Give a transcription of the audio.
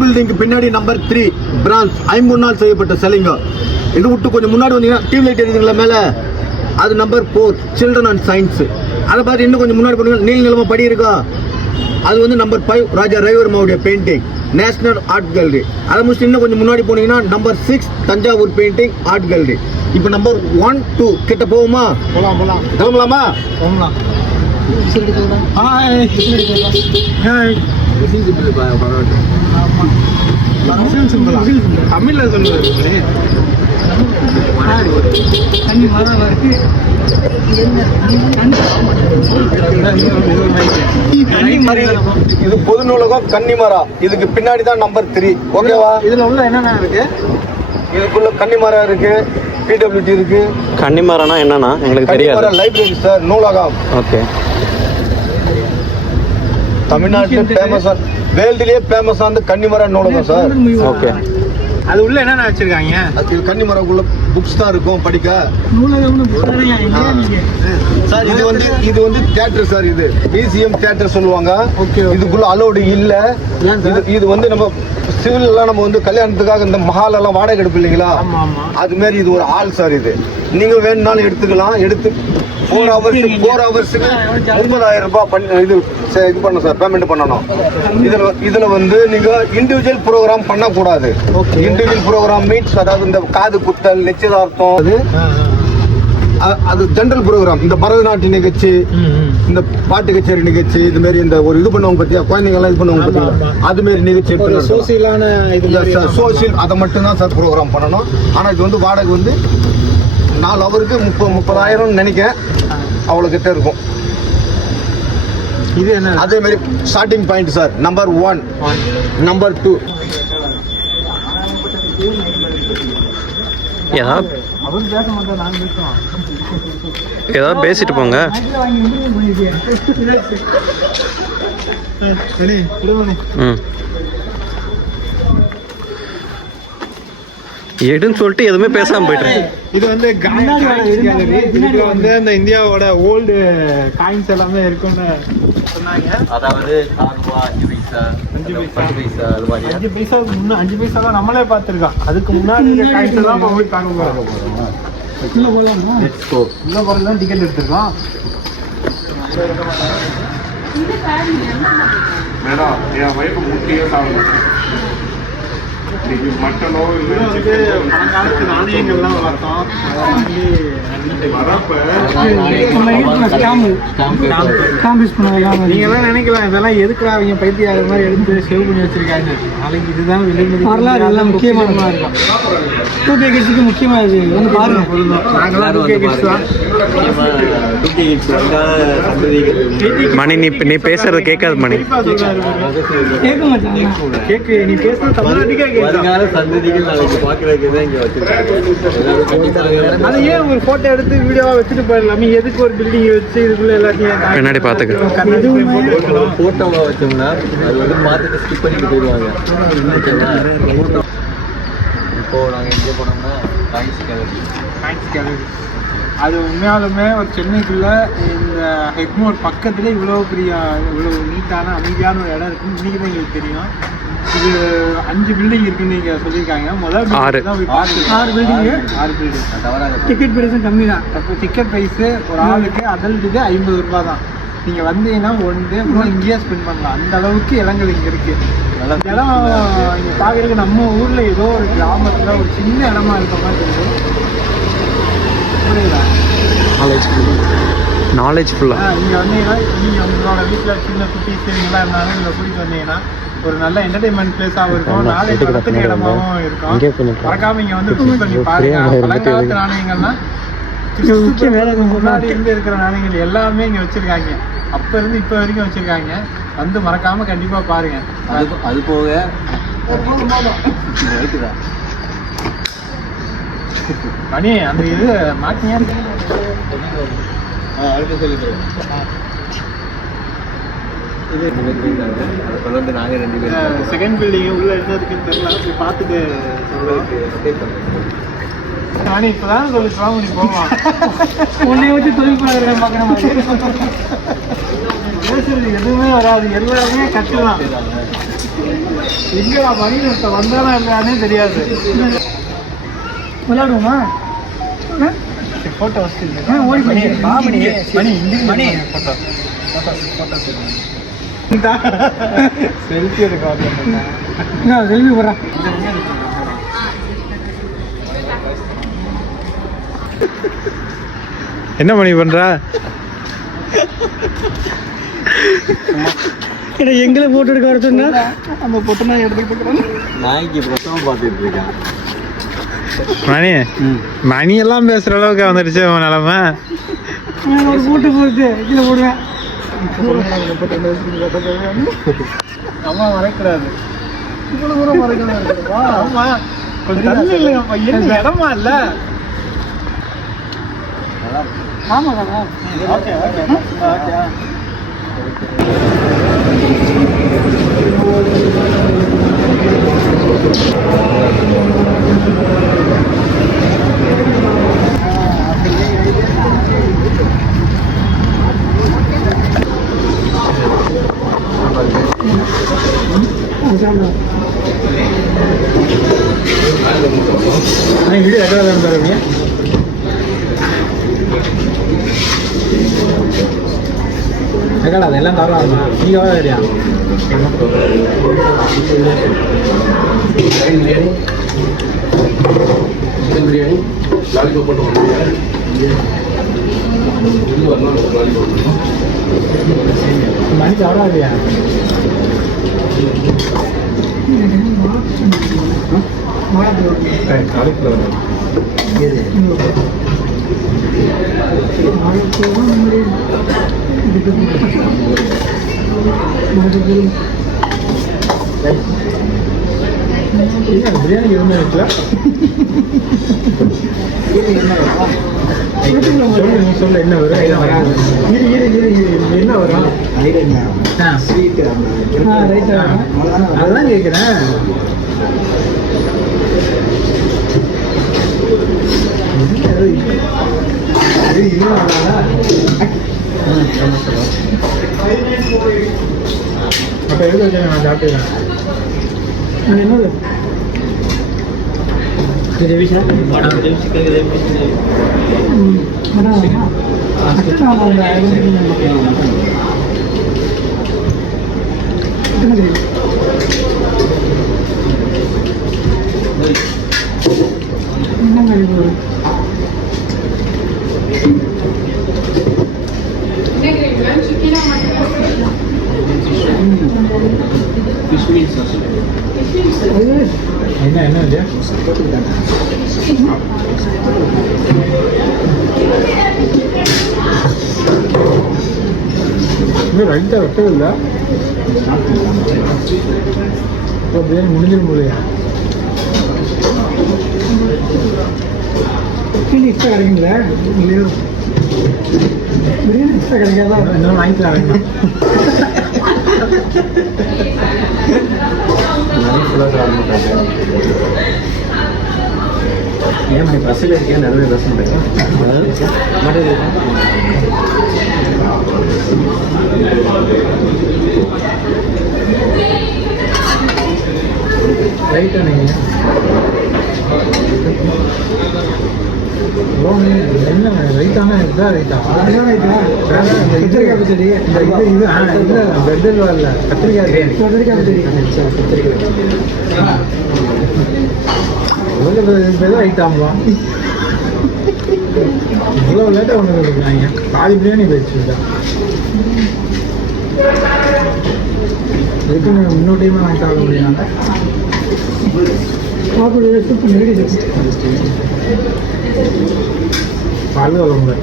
பில்டிங்க்கு பின்னாடி number 3 branch 53 நாள் செய்யப்பட்ட சிலைங்க. இது விட்டு கொஞ்சம் முன்னாடி வந்தீங்கன்னா டியூப் லைட் இருக்குங்களா மேலே, அது நம்பர் 4 சில்ட்ரன் அண்ட் சயின்ஸ். அதை பார்த்து இன்னும் கொஞ்சம் முன்னாடி போனீங்கன்னா நீல நிலமா படி இருக்கா, அது வந்து நம்பர் 5 ராஜா ரவிவர்மாவுடைய பெயிண்டிங் நேஷனல் ஆர்ட் கேலரி. அதை முடிச்சுட்டு இன்னும் கொஞ்சம் முன்னாடி போனீங்கன்னா number 6 Thanjavur painting art gallery. இப்போ நம்பர் 1, 2 கிட்ட போவோமா? போகலாம். கிளம்பலாமா? போகலாம். தமிழ்ல சொல்லுவது இது பொது நூலகம் கன்னிமரா. இதுக்கு பின்னாடி தான் நம்பர் 3. ஓகேவா? இதுல உள்ள என்னென்ன இருக்கு? இதுக்குள்ள கன்னிமரா இருக்கு, பிடபிள்யூடி இருக்கு. கன்னிமரம்னா என்னன்னா எங்களுக்கு தெரியாது. லைப்ரரி சார், நூலகம். ஓகே. தமிழ்நாட்டில் ஃபேமஸா, வேர்ல்டுலயே ஃபேமஸான கன்னிமரா நூலகம் சார். ஓகே. அது உள்ள என்னென்ன வச்சிருக்காங்க? அது கன்னிமராக்குள்ள புக்ஸ் தான் இருக்கும் படிக்க. சார் இது வந்து தியேட்டர் சார். இது மியூசியம் தியேட்டர் சொல்லுவாங்க. இதுக்குள்ள அலோடு இல்ல. இது வந்து நம்ம சிவில் எல்லாம் நம்ம வந்து கல்யாணத்துக்காக இந்த மஹால் எல்லாம் வாடகை எடுப்பு இல்லைங்களா, அது மாதிரி இது ஒரு ஆள் சார். இது நீங்க வேணும்னாலும் எடுத்துக்கலாம். எடுத்து 4 ஹவர்ஸுக்கு 30,000 ரூபாய் இது பண்ணணும் சார், பேமெண்ட் பண்ணணும். இதுல வந்து நீங்க இண்டிவிஜுவல் ப்ரோக்ராம் பண்ணக்கூடாது. இண்டிவிஜுவல் ப்ரோக்ராம் மீன்ஸ் அதாவது இந்த காது குத்தல், நிச்சயதார்த்தம், அது ஜென்ரல் ப்ரோக்ராம். இந்த பரதநாட்டிய நிகழ்ச்சி, இந்த பாட்டு கச்சேரி நிகழ்ச்சி, இது மாதிரி இந்த ஒரு இது பண்ணுவாங்க பத்தியா, குழந்தைங்க எல்லாம் இது பண்ணுவாங்க பத்தியா, அது மாதிரி நிகழ்ச்சி சோசியலான சோசியல் அதை மட்டும்தான் சார் ப்ரோக்ராம் பண்ணணும். ஆனா இது வந்து வாடகை வந்து 4 ஹவருக்கு 30,000 நினைக்கிறேன், அவ்வளோ கிட்ட இருக்கும். இது என்ன? அதே மாதிரி starting point sir number 1, number 2. ஏதாவது பேசிட்டு போங்க. எடுன்னு சொல்லிட்டு எதுவுமே பேசாம போயிட்டு. இது வந்து இதுல வந்து இந்த இந்தியாவோட ஓல்டு காயின்ஸ் எல்லாமே இருக்குன்னு சொன்னாங்க. அதாவது 5 பைசா தான் நம்மளே பார்த்துருக்கோம். அதுக்கு முன்னாடி காயின்ஸ் எல்லாம் போய் பார்க்க போறோம். உள்ள போறதுதான் டிக்கெட் எடுத்துருக்கோம். மேடம் என் வைப்பு முக்கிய சாப்பிடும். மட்டனோ பழங்காலத்து நாணயங்கள்லாம் வளர்த்தோம். நீங்க எல்லாம் நினைக்கலாம் இதெல்லாம் எதுக்குடா அவங்க பைத்தியார் மாதிரி எடுத்து சேவ் பண்ணி வச்சிருக்காங்க. நாளைக்கு இதுதான் வரலாறு எல்லாம் முக்கியமான இருக்கும். 2K கிட்ஸுக்கு முக்கியமா இது வந்து பாருங்க. நாங்களாம் 2K கிட்ஸ் தான். மணி நீ பேசுறது கேட்காது மணி. கேட்க மாட்டாங்க. கேக்கு நீ பேசுறது தமிழ்நாட்டுக்கே கேட்காது. சந்ததிகள் நாளைக்கு பார்க்கறதுக்கு தான் இங்க வச்சிருக்காங்க. அது ஏன் ஒரு போட்டோ எடுத்து வீடியோவா வச்சுட்டு போயிடலாமே? எதுக்கு ஒரு பில்டிங் வச்சு இதுக்குள்ள எல்லாத்தையும் பின்னாடி பாத்துக்கிறோம். போட்டோவா வச்சோம்னா அது வந்து பார்த்துட்டு ஸ்கிப் பண்ணிட்டு போயிடுவாங்க. இப்போ நாங்கள் எங்கே போனோம்னா காயின்ஸ் கேலரி. அது உண்மையாலுமே ஒரு சென்னைக்குள்ள இந்த ஹெக்மோர் பக்கத்துல இவ்வளோ நீட்டான அமைதியான ஒரு இடம் இருக்குன்னு இன்னைக்கு தான் எங்களுக்கு தெரியும். இது 5 பில்டிங் இருக்குன்னு நீங்க சொல்லியிருக்காங்க. முதல் 6 பில்டிங். டிக்கெட் ப்ரைஸும் கம்மி தான். அப்போ டிக்கெட் ப்ரைஸு ஒரு ஆளுக்கு அடல்ட்டுக்கு 50 ரூபாய் தான். நீங்கள் வந்தீங்கன்னா 1 டே கூட இங்கேயே ஸ்பெண்ட் பண்ணலாம். அந்த அளவுக்கு இடங்கள் இங்கே இருக்குது. இடம் இங்கே பார்க்குறதுக்கு நம்ம ஊரில் ஏதோ ஒரு கிராமத்தில் ஒரு சின்ன இடமா இருக்க மாதிரி இருக்குது. புரியுதா? நாலேஜ் ஃபுல்லாக இங்கே வந்தீங்கன்னா நீங்கள் உங்களோட வீட்டில் சின்ன குட்டி சேவிங்கெல்லாம் இருந்தாலும் இங்கே கூட்டிகிட்டு வந்தீங்கன்னா ஒரு நல்ல என்டர்டைன்மெண்ட் பிளேஸாகவும் இருக்கும், நாலேஜ் வளர்த்துக்கு இடமாகவும் இருக்கும். மறக்காம இங்கே வந்து விசிட் பண்ணி பாருங்க. பழங்காலத்து நாணயங்கள்லாம் முன்னாடி இருந்து இருக்கிற நாணயங்கள் எல்லாமே இங்கே வச்சிருக்காங்க. அப்போ இருந்து இப்போ வரைக்கும் வச்சிருக்காங்க. வந்து மறக்காம கண்டிப்பா பாருங்க. அது போக மணி அந்த இது மாட்டியா அடுத்து சொல்லி தருவோம். நாங்கள் 2 பேரும் செகண்ட் பில்டிங் உள்ள என்னதுக்குன்னு தெரியல, போய் பார்த்துட்டு நானே இப்பதான் சொல்லிட்டு நீ போவான் உன்னை வச்சு தொழில் பார்க்குறேன் பார்க்குற மாதிரி பேசுறது எதுவுமே வராது, எல்லாருமே கட்டலாம். எங்கடா மணி ஒருத்தன் வந்தாலும் இல்லையானே தெரியாது. விளையாடுவோமா? போட்டோ வச்சு ஓடி மணி மணி போட்டோ செல்ஃபி எடுக்க செல்ஃபி போடுறேன். என்ன மணி பண்றா? எங்களை போட்டோ எடுக்க வர சொன்னா அந்த பொட்டு நான் எடுத்துக்கிட்டு நாய்க்கு பிரசவம் பார்த்துட்டு இருக்கேன். மணி எல்லாம் பேசுற அளவுக்கு வந்துடுச்சு உன் நிலைமை. ஒரு கூட்டு போட்டு கீழே போடுவேன். அம்மா மறைக்கூடாது, இவ்வளவு தூரம் மறைக்கூடாது. ஆமா கொஞ்சம் தள்ளி இல்லைங்கப்பா, என்ன இடமா இல்ல. ஆமா தானே. Okay okay okay. வீடியோ எதாவது பாருங்க. அதெல்லாம் தரலாம். நீங்க வரையா பிரியாணி லாலிபாப் போட்டு மணி தவறா இல்லையா? பிரியாணி எதுவுமே இருக்குல்ல. சொல்ல என்ன வரும்? என்ன வரும்? அதுதான் கேட்குறேன். அப்போ எது வச்சு நான் சாப்பிட்டுக்கிறேன். என்னது என்ன என்ன இல்லையா? இன்னும் ரைட்டாக வெட்டவே இல்லை. பிரியாணி முடிஞ்சிடும் போலையா? எக்ஸ்ட்ரா கிடைக்குங்களா? இல்லையோ பிரியாணி எக்ஸ்ட்ரா கிடைக்காதா? இன்னும் வாங்கிக்கலாம். ஏன் மணி பஸ்ஸில் இருக்கேன், நடுவில் பஸ் பண்ணுறேன். ரைட்டா நீங்கள் என்ன ரைட்டானா இதுதான் ரைட்டா? கத்திரிக்காய் பச்சடி. இந்த இது இது இல்லை பெட்டல் வரல. கத்திரிக்காய் கத்திரிக்காய் பச்சடி. கத்திரிக்காய் ரைட்டாம்பா. இவ்வளோ லேட்டாக ஒன்று கொடுக்குறாங்க. பாதி பிரியாணி போயிடுச்சு. இதுக்கு இன்னொரு டைமாக நான் சாப்பிட முடியும். பால் குழம்பு